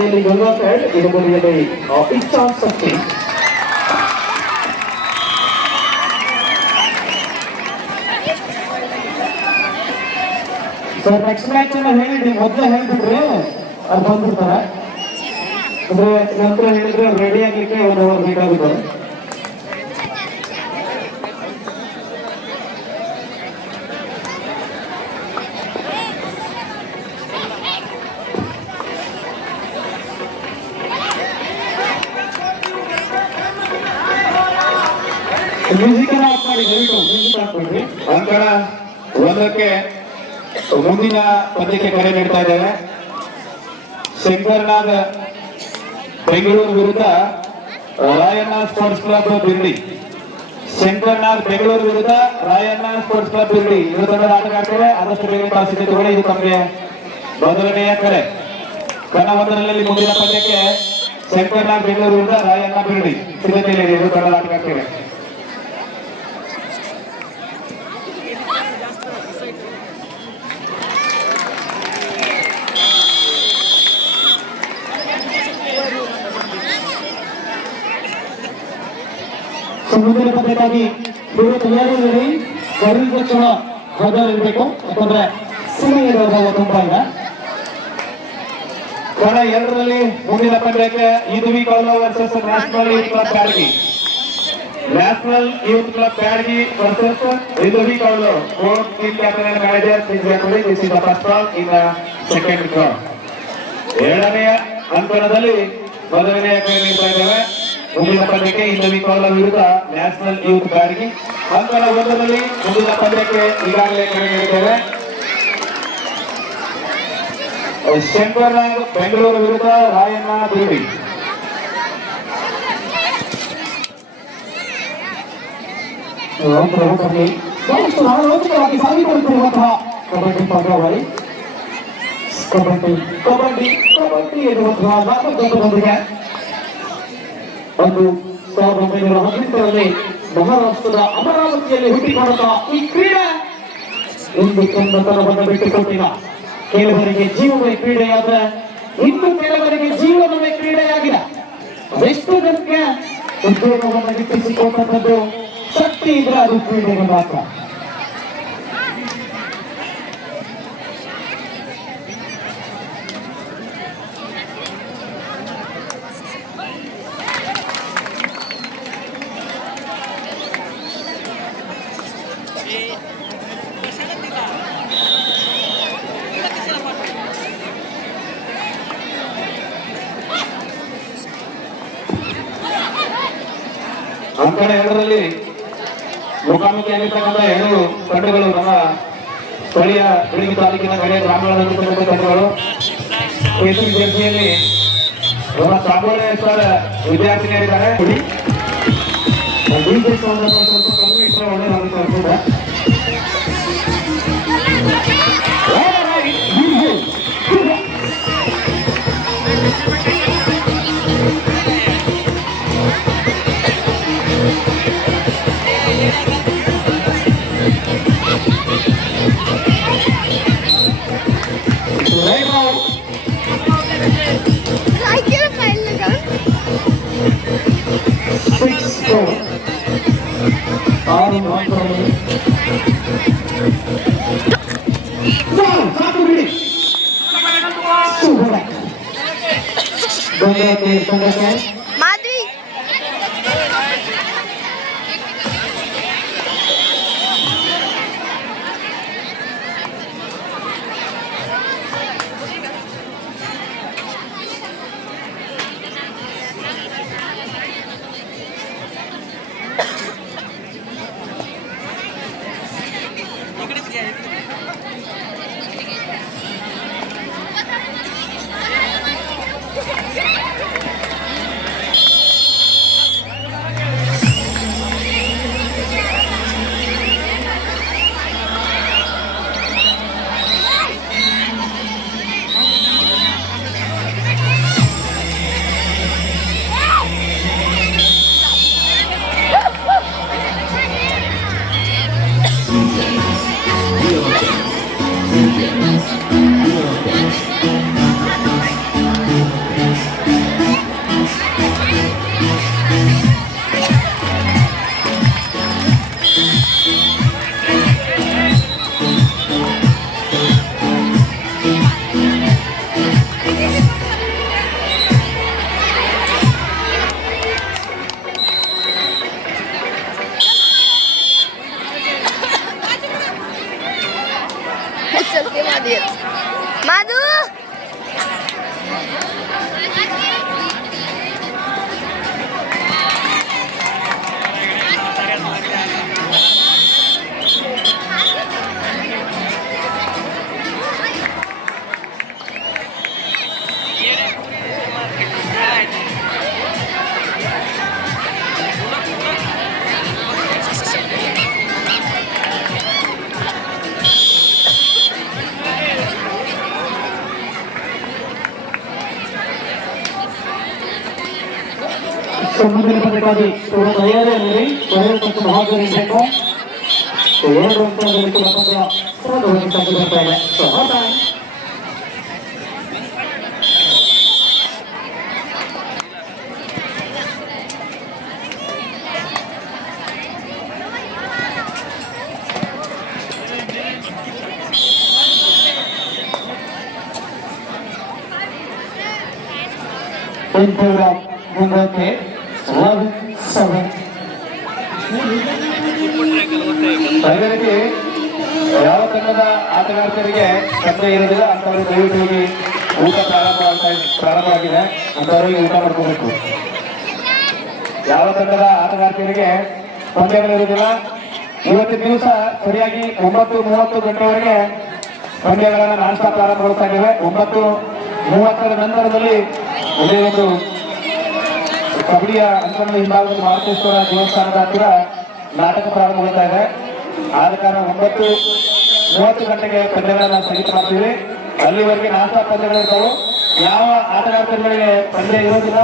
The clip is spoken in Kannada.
ಬದಿಯಲ್ಲಿ ಗಂಗಾಫೆಡ್, ಎಡಬದಿಯಲ್ಲಿ ಇಚ್ಛಾ ಶಕ್ತಿ. ಸರ್ ನೆಕ್ಸ್ಟ್ ಮ್ಯಾಚ್ ಅನ್ನ ಹೇಳಿದ್ವಿ, ಮೊದಲೇ ಹೇಳ್ಬಿಟ್ರೆ ಅದು ಬಂದ್ಬಿಡ್ತಾರೆ. ಅಂದ್ರೆ ನಂತರ ಹೇಳಿದ್ರೆ ರೆಡಿ ಆಗ್ಲಿಕ್ಕೆ 1 ಅವರ್ ಬೇಕಾಗುತ್ತೆ. ಮ್ಯೂಸಿಕ್ ಅನ್ನ ಆಫ್ ಮಾಡಿ, ದಯವಿಟ್ಟು ಮ್ಯೂಸಿಕ್ ಆಫ್ ಮಾಡಿ. ಅಂಕಣ 1ಕ್ಕೆ ಮುಂದಿನ ಪಂದ್ಯಕ್ಕೆ ಕರೆ ನೀಡ್ತಾ ಇದ್ದೇವೆ. ಶಂಕರ್ನಾಗ್ ಬೆಂಗಳೂರು ವಿರುದ್ಧ ರಾಯಣ್ಣ ಸ್ಪೋರ್ಟ್ಸ್ ಕ್ಲಬ್ ಬಿರ್ಡಿ. ಶಂಕರ್ನಾಗ್ ಬೆಂಗಳೂರು ವಿರುದ್ಧ ರಾಯಣ್ಣ ಸ್ಪೋರ್ಟ್ಸ್ ಕ್ಲಬ್ ಬಿರ್ಡಿ ಇವರು ತಂಡದ ಆಟಗಾಡ್ತೇವೆ. ಆದಷ್ಟು ಬೇಗ ಸಿದ್ಧತೆ ತಗೊಳ್ಳಿ. ಇದು ತಮಗೆ ಮೊದಲನೆಯ ಕರೆ. ಕಣ 1ರಲ್ಲಿ ಮುಂದಿನ ಪಂದ್ಯಕ್ಕೆ ಶಂಕರ್ನಾಗ್ ಬೆಂಗಳೂರು ವಿರುದ್ಧ ರಾಯಣ್ಣ ಬಿರ್ಡಿ ಸಿದ್ಧತೆಯಲ್ಲಿ ಇವರು ತಂಡದ ಆಟಗಾಡ್ತೇವೆ. ಮುಂದಿನ ಪದ್ಯಕ್ಕಾಗಿ ಇವರು ತಯಾರಿಯಲ್ಲಿ ಖರೀದಿ ಕ್ಷಣ ಇರಬೇಕು. ಯಾಕಂದ್ರೆ ಸಮಯದ ಅಭಾವ ತುಂಬಾ ಇದೆ. ಕಣ 2ರಲ್ಲಿ ಮುಂದಿನ ಪಂದ್ಯಕ್ಕೆ ಯುದ್ವಿ ಕೌಲ versus national youth club Byadgi. National youth club Byadgi versus ಯುದ್ವಿ ಕೌಲ. Both team captain and manager, please get ready. This is the first ball in the second round. ಎರಡನೆಯ ಅಂಕಣದಲ್ಲಿ ಮೊದಲನೆಯ ಕರೆ ನೀಡ್ತಾ ಇದ್ದೇವೆ. ಮುಂದಿನ ಪಂದ್ಯಕ್ಕೆ ಯುದ್ವಿ ಕೌಲ ವಿರುದ್ಧ ನ್ಯಾಷನಲ್ ಯೂತ್ ಬ್ಯಾಡಗಿ. ಅಂಕಣ 1ರಲ್ಲಿ ಮುಂದಿನ ಪಂದ್ಯಕ್ಕೆ ಈಗಾಗಲೇ ಕರೆ ನೀಡಿದ್ದೇವೆ. ಶಂಕರ್ನಾಗ್ ಬೆಂಗಳೂರು ವಿರುದ್ಧ ರಾಯಣ್ಣ ಬಿರ್ಡಿ. ಬಹಳಷ್ಟು ರೋಚಕವಾಗಿ ಸಾಗಿಕೊಳ್ಳುತ್ತಿರುವಂತಹ ಕಬಡ್ಡಿ ಪಂದ್ಯಾವಳಿ. ಕಬಡ್ಡಿ ಕಬಡ್ಡಿ ಕಬಡ್ಡಿ ಎನ್ನುವಂತಹ ನಾಮಕರಣದೊಂದಿಗೆ ಒಂದು 1918ರಲ್ಲಿ ಮಹಾರಾಷ್ಟ್ರದ ಅಮರಾವತಿಯಲ್ಲಿ ಹುಟ್ಟಿಕೊಂಡಂತಹ ಈ ಕ್ರೀಡೆ ಇಂದು ತನ್ನತನವನ್ನು ಬಿಟ್ಟುಕೊಟ್ಟಿಲ್ಲ. ಕೆಲವರಿಗೆ ಜೀವವೇ ಕ್ರೀಡೆಯಾದ್ರೆ ಇನ್ನು ಕೆಲವರಿಗೆ ಜೀವನವೇ ಕ್ರೀಡೆಯಾಗಿದೆ. ಅದೆಷ್ಟು ಜನಕ್ಕೆ ಉದ್ಯೋಗವನ್ನು ಗಿಟ್ಟಿಸಿಕೊಂಡದ್ದು ಶಕ್ತಿ ಇದ್ರೆ ಅದು ಕ್ರೀಡೆಗೆ ಮಾತ್ರ. ಅಂಕಣ 2ರಲ್ಲಿ ಮುಖಾಮುಖಿಯಾಗಿರ್ತಕ್ಕಂಥ 2 ತಂಡಗಳು ನಮ್ಮ ಸ್ಥಳೀಯ ಬಿಳಿಗಿ ತಾಲೂಕಿನ ಕಡೆ ಗ್ರಾಮಗಳಲ್ಲಿ ತಂಡಗಳು. ಕೇಸರಿ ಜರ್ಸಿಯಲ್ಲಿ ನಮ್ಮ ಸಾಗೋಳೆ ಸರ್ ವಿದ್ಯಾರ್ಥಿನಿಯರಿದ್ದಾರೆ. ಸ್ವಲ್ಪ ಕಮ್ಮಿ ಇಷ್ಟ ಒಳ್ಳೆಯದಾಗುತ್ತೆ. माधवी ಮುಂದಿನ ಪದಕ್ಕಾಗಿ ತಯಾರಿಯಲ್ಲಿ ತಯಾರಿಸಲು ಹಾಜರಿರಬೇಕು. 2 ಅಂಕಗಳಲ್ಲಿ ಕೂಡ ಪಂದ್ಯ ಸುಲಭವಾಗಿ ಸಾಗಿ ಬರ್ತಾ ಇದೆ. ಮುಂದಕ್ಕೆ 11-7. ಅದೇ ರೀತಿ ಯಾವ ತಂಡದ ಆಟಗಾರರಿಗೆ ಪಂದ್ಯ ಇರೋದಿಲ್ಲ ಅಂತವ್ರಿಗೆ ದಯವಿಟ್ಟು ಹೋಗಿ ಊಟ ಪ್ರಾರಂಭವಾಗಿದೆ ಅಂತವರಿಗೆ ಊಟ ಮಾಡ್ಕೋಬೇಕು. ಯಾವ ತಂಡದ ಆಟಗಾರರಿಗೆ ಪಂದ್ಯಗಳಿರುವುದಿಲ್ಲ ಇವತ್ತಿನ ದಿವಸ ಸರಿಯಾಗಿ 9:30 ಗಂಟೆವರೆಗೆ ಪಂದ್ಯಗಳನ್ನು ನಾನ್ ಪ್ರಾರಂಭಗೊಳ್ತಾ ಇದ್ದೇವೆ. 9:30 ನಂತರದಲ್ಲಿ ಒಂದೇ ಒಂದು ಕಬಡ್ಡಿಯ ಅಂಕಣ ಹಿಂಭಾಗದಲ್ಲಿ ಮಹಾಬಲೇಶ್ವರ ದೇವಸ್ಥಾನದ ಹತ್ತಿರ ನಾಟಕ ಪ್ರಾರಂಭಗೊಳ್ತಾ ಇದೆ. ಆದ ಕಾರಣ 9:30 ಗಂಟೆಗೆ ಪಂದ್ಯಗಳನ್ನು ಸ್ಥಗಿತ ಮಾಡ್ತೀವಿ. ಅಲ್ಲಿವರೆಗೆ ನಾಲ್ಕು ಪಂದ್ಯಗಳಿರ್ತಾವೆ. ಯಾವ ಆಟಗಾರರಿಗೆ ಪಂದ್ಯ ಇರೋದಿಲ್ಲ